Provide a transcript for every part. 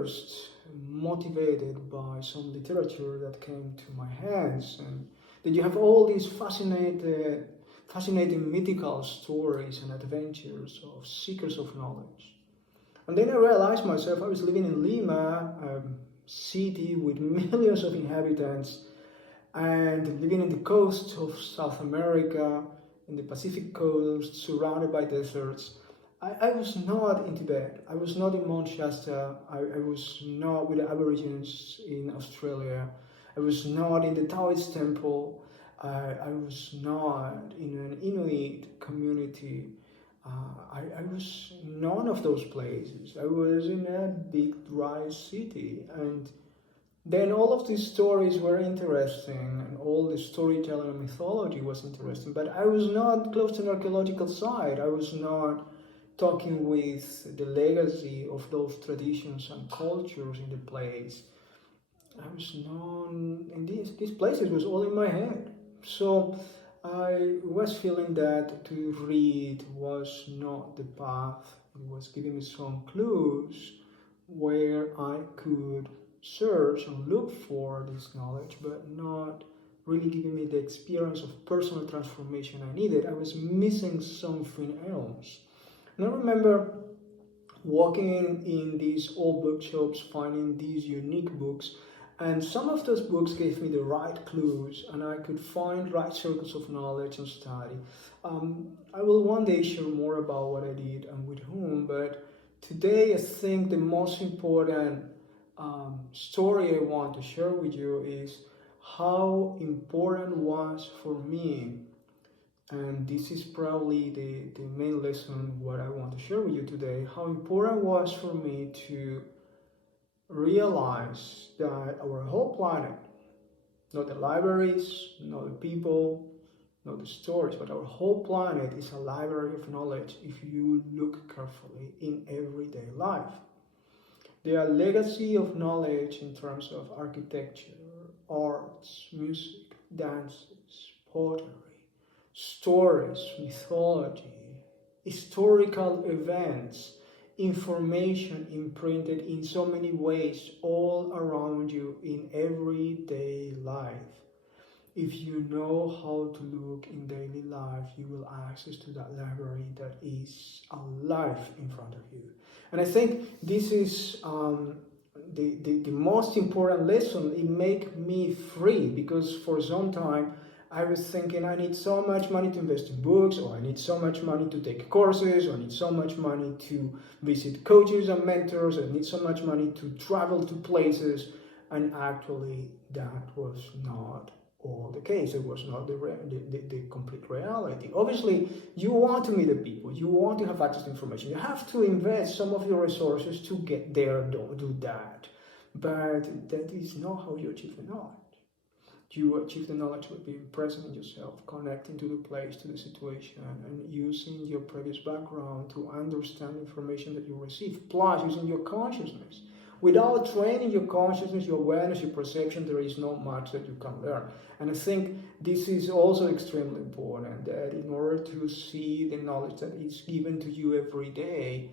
first motivated by some literature that came to my hands, and that you have all these fascinating mythical stories and adventures of seekers of knowledge. And then I realized myself, I was living in Lima, a city with millions of inhabitants, and living in the coast of South America, in the Pacific coast, surrounded by deserts. I was not in Tibet, I was not in Mount Shasta, I was not with the Aborigines in Australia, I was not in the Taoist temple, I was not in an Inuit community. I was in none of those places. I was in a big dry city, and then all of these stories were interesting, and all the storytelling and mythology was interesting, but I was not close to an archaeological site. I was not talking with the legacy of those traditions and cultures in the place. I was not in these places, was all in my head. So I was feeling that to read was not the path. It was giving me some clues where I could search and look for this knowledge, but not really giving me the experience of personal transformation I needed. I was missing something else. And I remember walking in these old bookshops, finding these unique books, and some of those books gave me the right clues, and I could find right circles of knowledge and study. I will one day share more about what I did and with whom, but today I think the most important story I want to share with you is how important was for me, and this is probably the main lesson what I want to share with you today, how important was for me to realize that our whole planet, not the libraries, not the people, not the stories, but our whole planet is a library of knowledge if you look carefully in everyday life. There are legacy of knowledge in terms of architecture, arts, music, dances, pottery, stories, mythology, historical events, information imprinted in so many ways all around you in everyday life. If you know how to look in daily life, you will access to that library that is alive in front of you. And I think this is the most important lesson. It made me free, because for some time I was thinking I need so much money to invest in books, or I need so much money to take courses, or I need so much money to visit coaches and mentors, I need so much money to travel to places, and actually that was not all the case. It was not the complete reality. Obviously, you want to meet the people, you want to have access to information, you have to invest some of your resources to get there, do that. But that is not how you achieve the knowledge. You achieve the knowledge by being present in yourself, connecting to the place, to the situation, and using your previous background to understand information that you receive, plus using your consciousness. Without training your consciousness, your awareness, your perception, there is not much that you can learn. And I think this is also extremely important, that in order to see the knowledge that is given to you every day,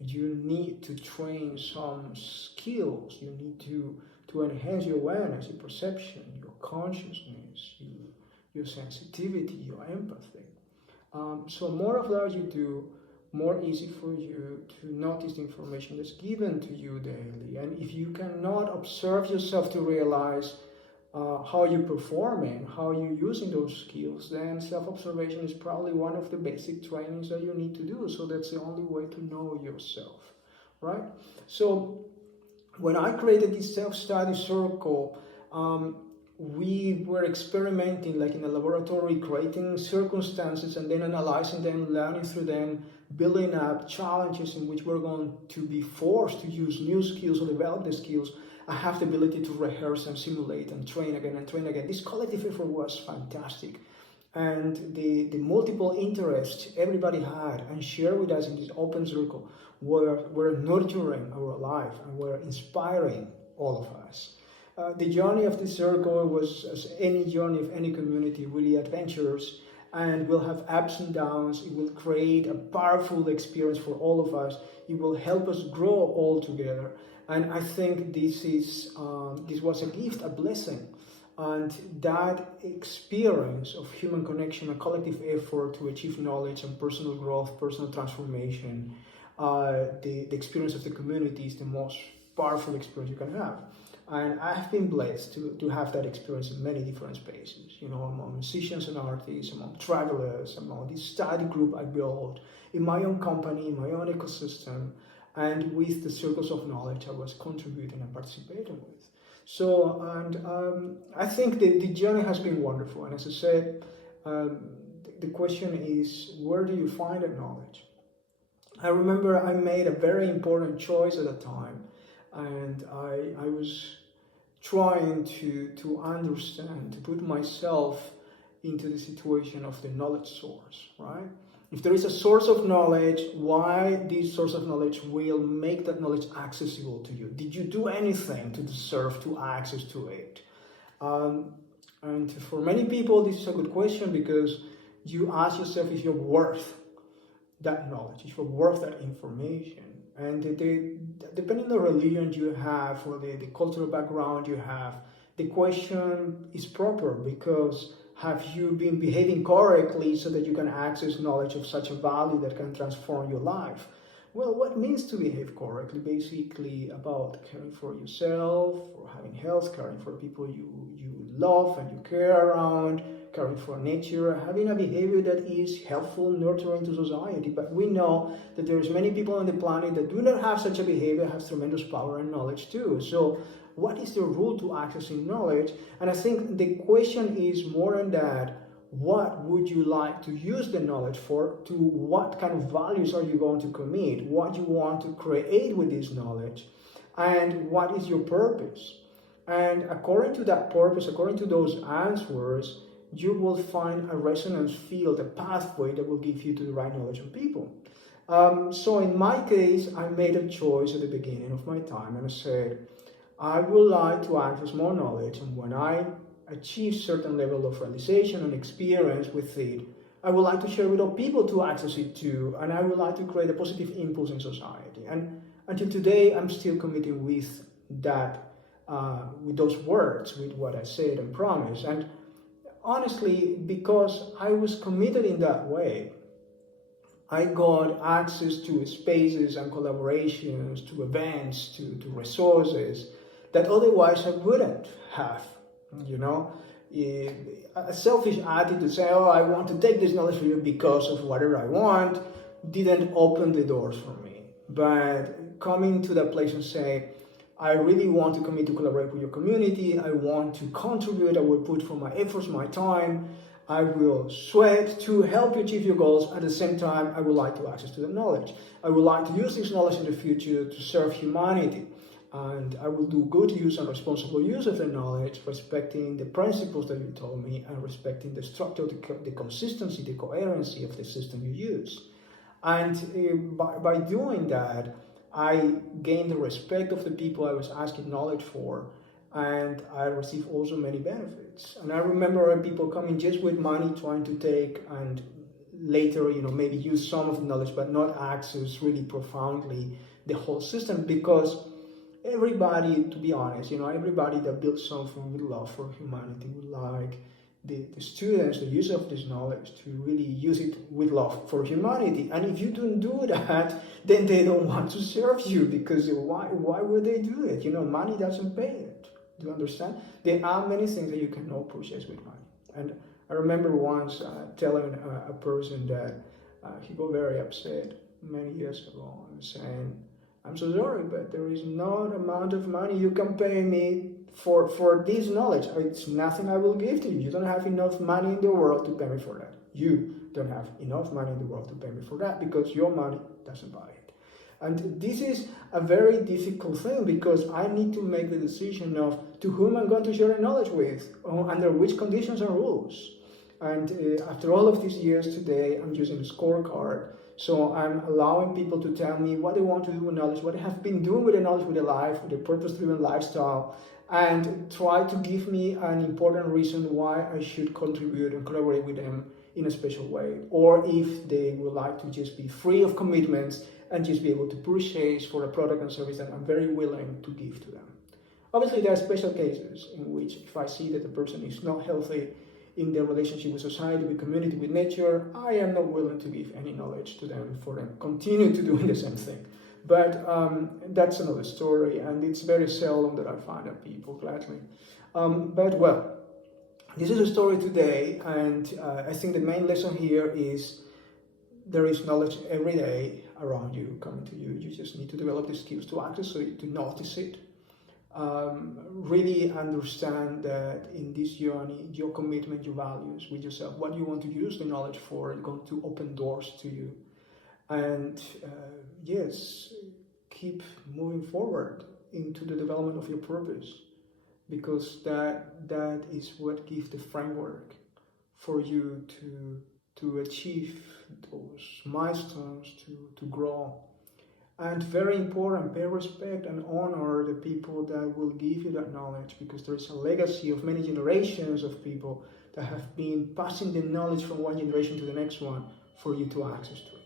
you need to train some skills. You need to enhance your awareness, your perception, your consciousness, your sensitivity, your empathy. So more of that you do, more easy for you to notice the information that's given to you daily. And if you cannot observe yourself to realize how you're performing, how you're using those skills, then self-observation is probably one of the basic trainings that you need to do. So that's the only way to know yourself, right? So when I created this self-study circle, we were experimenting like in a laboratory, creating circumstances and then analyzing them, learning through them, building up challenges in which we're going to be forced to use new skills or develop the skills. I have the ability to rehearse and simulate and train again and train again. This collective effort was fantastic. And the multiple interests everybody had and shared with us in this open circle were nurturing our life and were inspiring all of us. The journey of the circle was, as any journey of any community, really adventurous, and will have ups and downs. It will create a powerful experience for all of us. It will help us grow all together. And I think this was a gift, a blessing. And that experience of human connection, a collective effort to achieve knowledge and personal growth, personal transformation, the experience of the community is the most powerful experience you can have. And I've been blessed to have that experience in many different spaces, among musicians and artists, among travelers, among this study group I built, in my own company, in my own ecosystem, and with the circles of knowledge I was contributing and participating with. So, and I think the journey has been wonderful. And as I said, the question is, where do you find that knowledge? I remember I made a very important choice at the time, and I was trying to understand, to put myself into the situation of the knowledge source, right? If there is a source of knowledge, why this source of knowledge will make that knowledge accessible to you? Did you do anything to deserve to access to it? And for many people, this is a good question, because you ask yourself if you're worth that knowledge, if you're worth that information. And depending on the religion you have or the cultural background you have, the question is proper, because have you been behaving correctly so that you can access knowledge of such a value that can transform your life? Well, what means to behave correctly? Basically about caring for yourself, for having health, caring for people you love and you care around, caring for nature, having a behavior that is helpful, nurturing to society. But we know that there's many people on the planet that do not have such a behavior, have tremendous power and knowledge too. So what is the rule to accessing knowledge? And I think the question is more than that. What would you like to use the knowledge for? To what kind of values are you going to commit? What you want to create with this knowledge? And what is your purpose? And according to that purpose, according to those answers, you will find a resonance field, a pathway that will give you to the right knowledge of people. So in my case, I made a choice at the beginning of my time, and I said, I would like to access more knowledge, and when I achieve certain level of realization and experience with it, I would like to share with other people to access it too, and I would like to create a positive impulse in society. And until today, I'm still committing with that, with those words, with what I said and promised. And honestly, because I was committed in that way, I got access to spaces and collaborations, to events, to resources that otherwise I wouldn't have. A selfish attitude to say, oh, I want to take this knowledge from you because of whatever I want, didn't open the doors for me. But coming to that place and say, I really want to commit to collaborate with your community, I want to contribute, I will put from my efforts, my time, I will sweat to help you achieve your goals. At the same time, I would like to access to the knowledge. I would like to use this knowledge in the future to serve humanity. And I will do good use and responsible use of the knowledge, respecting the principles that you told me and respecting the structure, the consistency, the coherency of the system you use. And by doing that, I gained the respect of the people I was asking knowledge for, and I received also many benefits. And I remember people coming just with money trying to take and later, maybe use some of the knowledge, but not access really profoundly the whole system, because everybody, to be honest, everybody that builds something with love for humanity would like the students, the user of this knowledge, to really use it with love for humanity. And if you don't do that, then they don't want to serve you, because why would they do it? Money doesn't pay it. Do you understand? There are many things that you cannot purchase with money. And I remember once telling a person that he got very upset many years ago and saying, I'm so sorry, but there is no amount of money you can pay me for this knowledge. It's nothing I will give to you. You don't have enough money in the world to pay me for that. You don't have enough money in the world to pay me for that, because your money doesn't buy it. And this is a very difficult thing, because I need to make the decision of to whom I'm going to share the knowledge with, under which conditions and rules. And after all of these years today, I'm using a scorecard. So I'm allowing people to tell me what they want to do with knowledge, what they have been doing with the knowledge, with their life, with their purpose-driven lifestyle, and try to give me an important reason why I should contribute and collaborate with them in a special way. Or if they would like to just be free of commitments and just be able to purchase for a product and service that I'm very willing to give to them. Obviously, there are special cases in which if I see that the person is not healthy in their relationship with society, with community, with nature, I am not willing to give any knowledge to them for them continue to doing the same thing. But that's another story, and it's very seldom that I find that people gladly. But well, this is a story today, and I think the main lesson here is there is knowledge every day around you, coming to you. You just need to develop the skills to access it, to notice it. Really understand that in this journey, your commitment, your values with yourself, what you want to use the knowledge for, is going to open doors to you. And yes, keep moving forward into the development of your purpose, because that is what gives the framework for you to achieve those milestones, to grow. And very important, pay respect and honor the people that will give you that knowledge, because there is a legacy of many generations of people that have been passing the knowledge from one generation to the next one for you to access to it.